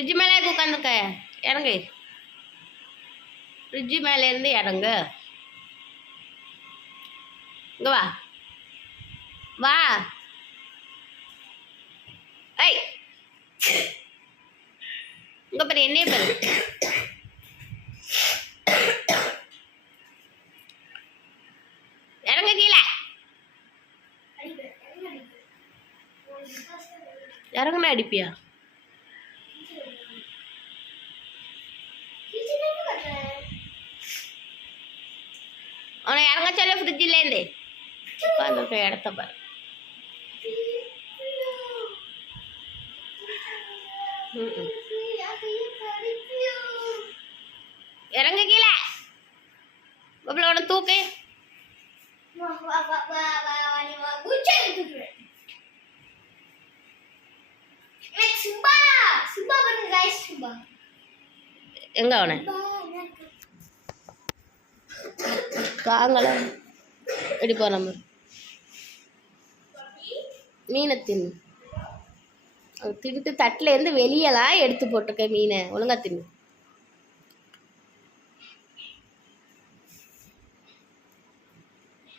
Fridge மேலே உட்காந்துக்க இறங்கு. Fridge மேலேருந்து இறங்கு. இங்கே வா வா. ஐ இங்கே பாரு, என்னையே பாரு. இறங்க கீழே. இறங்குனா அடிப்பியா? அவனை இறங்க சொல்ல ஃப்ரிட்ஜிலேருந்து. உட்காந்துருக்க இடத்த பாரு. இறங்க கீழே. உன தூக்கு. எங்க அவனை காங்கலம் எப்படி போற நம்ம மீனை தின்னு. தின்ட்டு தட்டில் இருந்து வெளியெல்லாம் எடுத்து போட்டிருக்க மீனை ஒழுங்கா தின்னு.